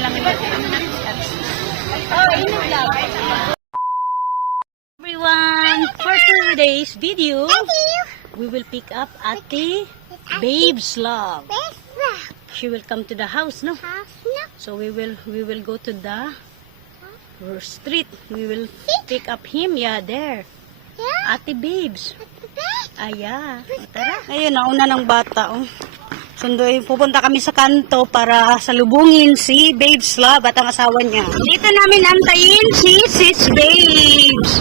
lang yung everyone, for today's video, we will pick up Ate Babe's Love. She will come to the house, no? So we will go to the street. We will pick up him. Yeah, there. Ate Babes. Yeah. Tara. Ayun, nauna ng bata. Oh. Sunduin, pupunta kami sa kanto para salubungin si Babes Love at ang asawa niya. Dito namin antayin si Sis Babes.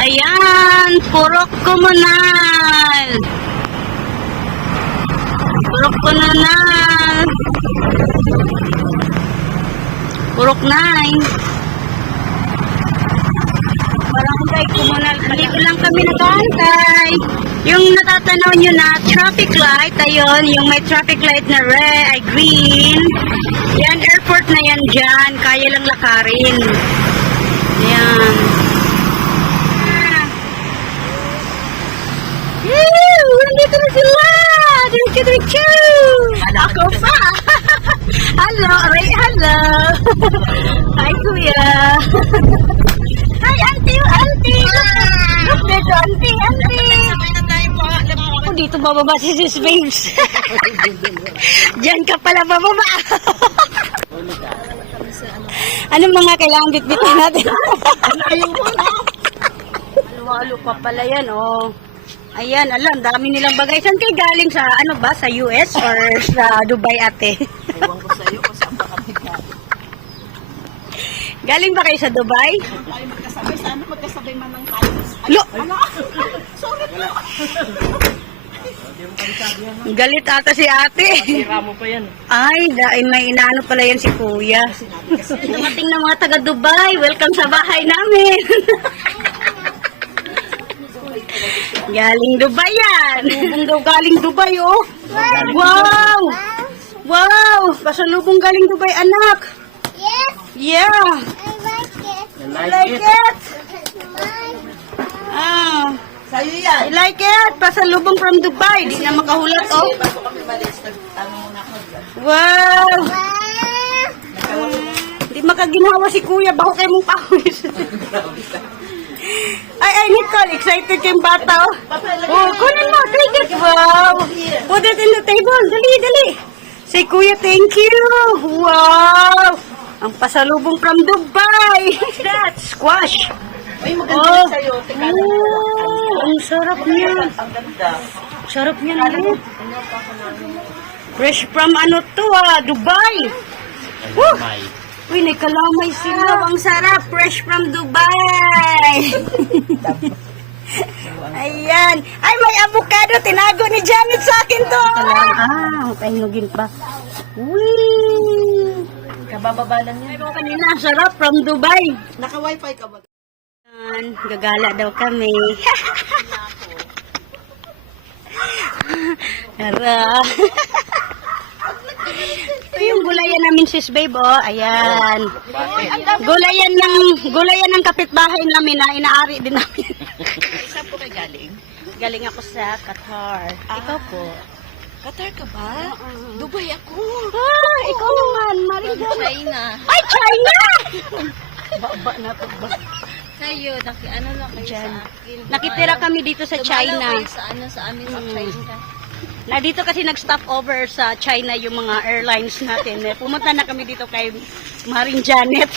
Ayan, purok komunal. Purok komunal. Purok 9. Barangay komunal. Dito lang kami nag-aantay. Yung natatanaw nyo na traffic light, ayun, yung may traffic light na red, ay green. Yan, airport na yan dyan. Kaya lang lakarin. Yan. Woo! Nandito na sila! Diretso! Ako pa! Hello! Aray, hello! Hi, kuya! Hi, auntie! Auntie! Look dito, auntie! Auntie! Ako dito bababa si Sis Babes. Diyan ka pala bababa. Anong mga kailangan bitbitin natin? Halo-halo pa pala yan, oh. Ayan, alam, dami nilang bagay. Saan kayo galing? Sa ano ba? Sa US or sa Dubai, ate? Ewan ko sa'yo kung saan ba kami galing. Galing ba kayo sa Dubai? Tayo magkasabay. Sana magkasabay man ng tayo. Lo! Ano? Sorry po. Galit ata si ate. Tira mo pa yan. Ay, may inaano pala yan si kuya. Dumating na mga taga Dubai. Welcome sa bahay namin. Galing Dubai yan. Pasalubong daw galing Dubai, oh. Wow! Wow! Pasalubong galing Dubai, anak. Yes, Yeah. I like it. I like it. Ah, Sa'yo yan. I like it. Pasalubong from Dubai. Di na makahulat, oh. Bago kami malis, tanong muna ako dyan. Wow! Wow. Hindi makaginawa si kuya. Bako kayo mong pawis. Ay, Nicole, excited kayong bata, oh. Oh, kunin mo, take it. Wow. Put it in the table. Dali, dali. Say, kuya, thank you. Wow. Ang pasalubong from Dubai. That's squash. Ay, maganda rin sa'yo. Teka lang. Oh, ang sarap niya. Ang ganda. Sarap niya na. Fresh from ano to, Dubai. Woo! Uy, may kalamay sila. Ang sarap. Fresh from Dubai. Ayan. Ay, may avocado. Tinago ni Janet sa akin to. Pahinugin pa. Uy. Kabababa lang yan. Pero kanina, sarap from Dubai. Naka-wifi ka ba? Ayan, gagala daw kami. Tara. Ito yung gulayan namin, sis babe, oh. Ayan. Gulayan ng kapitbahay namin na inaari din namin. Saan po kayo galing? Galing ako sa Qatar. Ikaw po. Qatar ka ba? Dubai ako. Ah, ikaw naman, Maria. China. Ay, China! Baba na to ba? Kayo, ano lang kayo Diyan. sa akin. Nakitira kami dito sa China. Sa amin sa China. Na dito kasi nag-stop over sa China yung mga airlines natin. Pumunta na kami dito kay Maring Janet.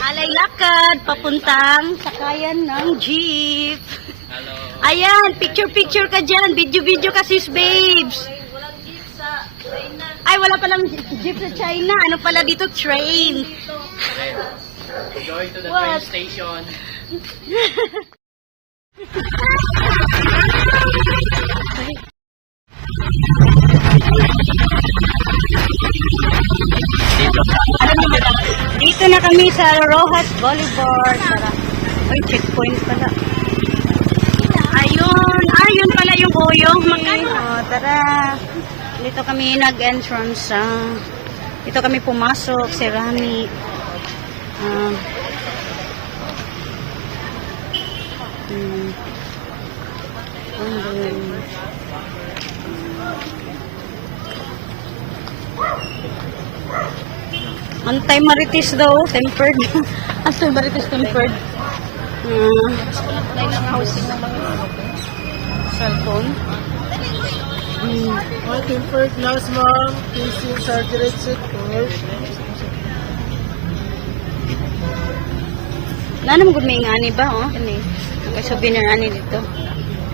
Alay lakad, papuntang sakayan ng jeep. Hello. Ayan, picture-picture ka dyan. Video-video ka, sis babes. Walang jeep sa China. Ay, wala palang jeep sa China. Ano pala dito? Train. We're going to the What? train station. Dito na kami sa Rojas Boulevard. Tara. Ay, checkpoint pala. Ayun. Ayun pala yung oyong. Tara. Dito kami nag-entrance. Dito kami pumasok. Si Rami. Anti-marites daw, tempered. Anti-marites tempered. Tayo ng housing ng mga Cellphone. Tempered glass, ma'am. Facing surgery sector. Nana mo may ingani ba, oh? Kani. May souvenir ani dito.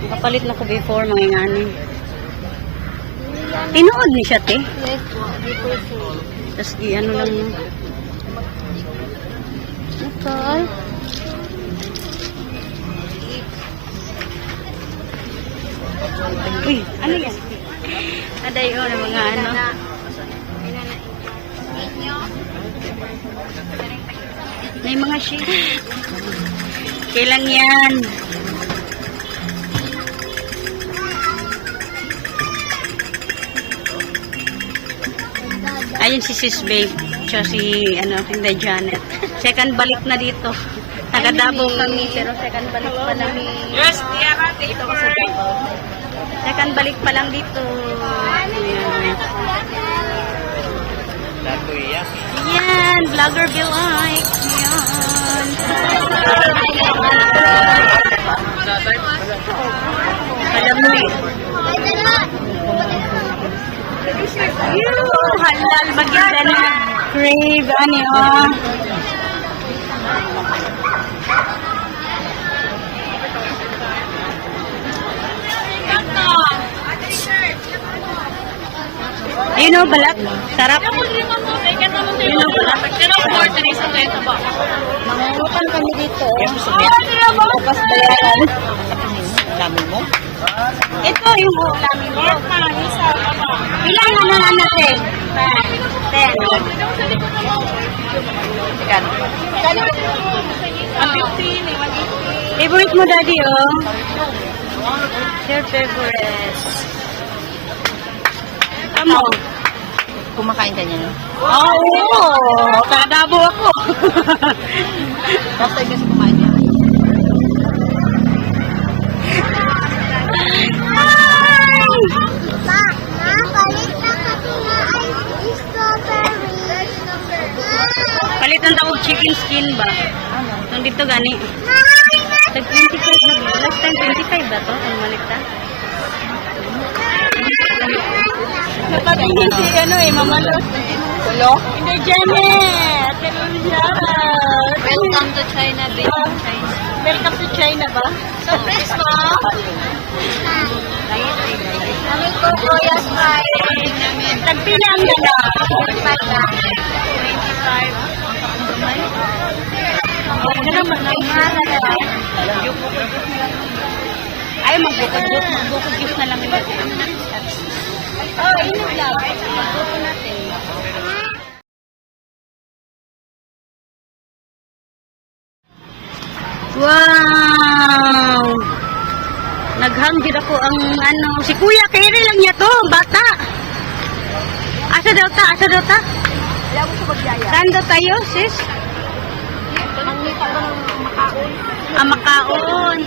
Nakapalit na ko before mga ingani. Tinuod ni siya, te. Tapos ano lang. Okay. Uy, ano yan? Adayo na mga ano. May mga shade. Kailan yan? Ayun si Sis Babe. Siya si, hindi Janet. Second balik na dito. Taga-Davao kami, pero second balik pa lang. Yes, Tiara, dito ko sa Davao. Second balik pa lang dito. Ayan. Dato iyak. Yan, vlogger Bill Ike. Yan. Alam mo eh. Halal maganda na. Crave, ano yun? You know, balat. Sarap. You know, balat. Mangungutan kami dito. Tapos bayaran. Dami mo? Ito yung ulamin mo. Ilan na natin? 10. Favorite mo, Daddy, oh? Your favorite. Ano? Kumakain ka niya. Oo! Kadabo ako. Last time kasi kumain niya. Ma, palit na kasi na ice strawberry. Palit ng tawag chicken skin ba? Nandito gani. Tag 25 na ba? Last time 25 ba to? Ang malikta? Napatingin si Mama Los. Kulo? Hindi, Janet! Welcome to China, baby. China. Welcome to China ba? Surprise mo? Kami ko po yung smile. Tagpila ang ganda. 25 na. 25. Ano naman? Ay, magbukod-juice. Magbukod-juice na lang. Oh, inom lang. Magbuko natin. Wow! Naghanggid ako ang si Kuya Kerry lang niya to, bata. Asa daw ta? Asa daw ta? Wala ko siya magyaya. Saan daw tayo, sis? Mangita ko ng makaon. Makaon.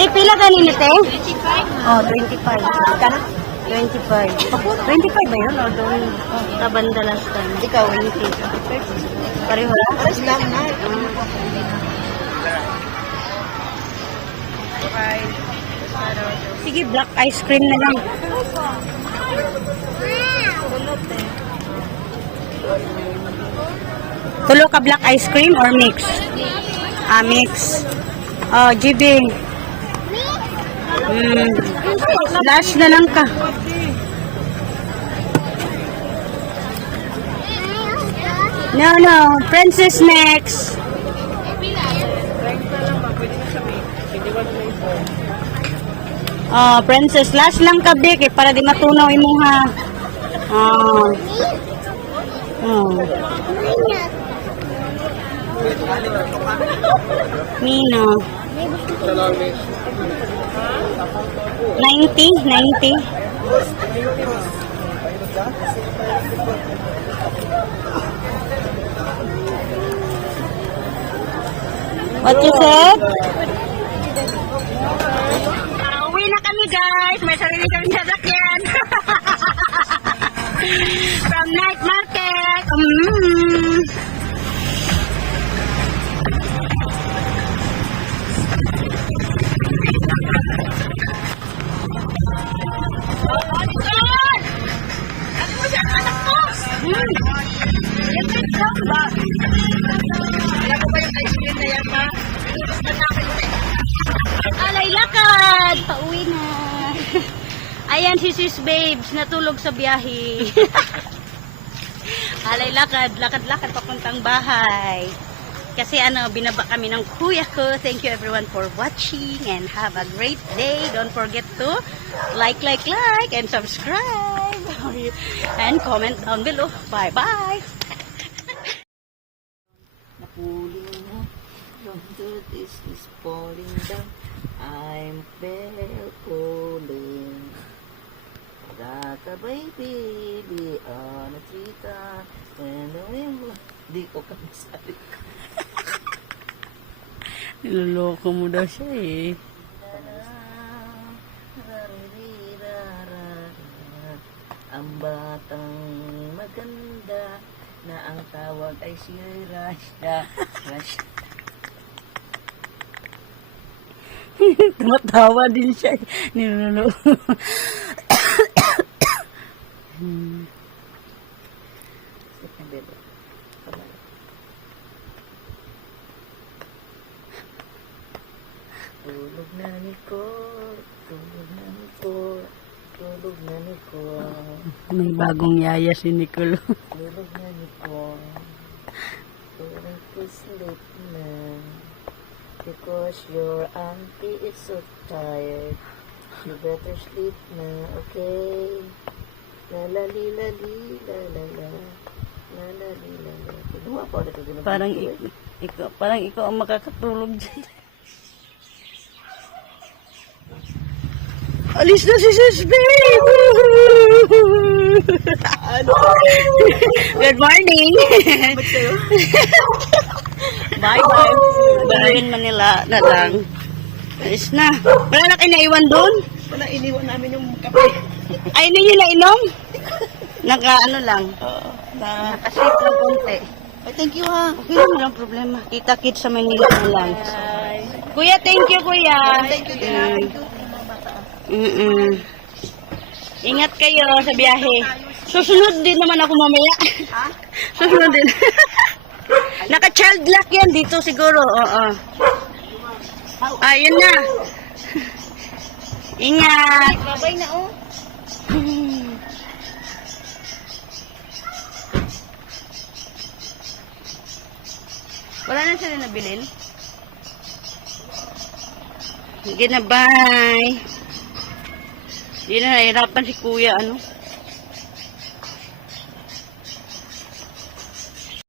Kay pila ganin ni te? 25. Oh, 25. Kana? 25. 25 ba yun? O doon? Tabanda last time. Ikaw, 20. Pareho lang? Pares lang na. Sige, black ice cream na lang. Tulo ka black ice cream or mix? Ah, mix. Oh, GB. Last na lang ka. No. Princess next. Oh, princess. Last lang ka, Vic, para di matunaw imong ha. Oh. Oh. Nino. 90. What you said? Uwi na kami, guys. May sarili kami sasakyan. From night market. Alam mo ba yung ice cream na yan ba? Alay, lakad! Pauwi na. Ayan si Sis Babes, natulog sa biyahe. Alay, lakad. Lakad-lakad papuntang bahay. Kasi binaba kami ng kuya ko. Thank you everyone for watching and have a great day. Don't forget to like, and subscribe. And comment down below. Bye-bye. Napulong mo. This is falling down. I'm fell falling. Rockabye baby on a treetop. Di ko kamisali. Niloloko mo daw siya eh. Ang batang maganda na ang tawag ay si Rashda. Tumatawa din siya. Niloloko. Tulog na Nicole, tulog na Nicole, tulog na Nicole, May bagong yaya si Nicolo. tulog na Nicole, tulog to sleep na, because your auntie is so tired, you better sleep na, okay? La la li la li la la la, la la li la la. Tuwa pa ulit ito. Parang ikaw ang makakatulog dyan. Alis na si Sis Babe! Good morning! Bye-bye. Gawin Manila na lang. Alis na. Wala na kayo naiwan doon? Wala, iniwan namin yung kape. Ay, hindi nyo nainom? Naka lang. Nakasip lang konti. Ay, thank you ha. Okay lang, walang problema. Kita-kit sa Manila na lang. Kuya, thank you kuya. Thank you, Tina. Thank you. Ingat kayo sa biyahe. Susunod din naman ako mamaya. Ha? Susunod din. Naka-child lock yan dito siguro. Oo. Ayun na. Ingat. Babay na oh. Wala na sila nabilin? Sige na, bye. Hindi na nahirapan si kuya,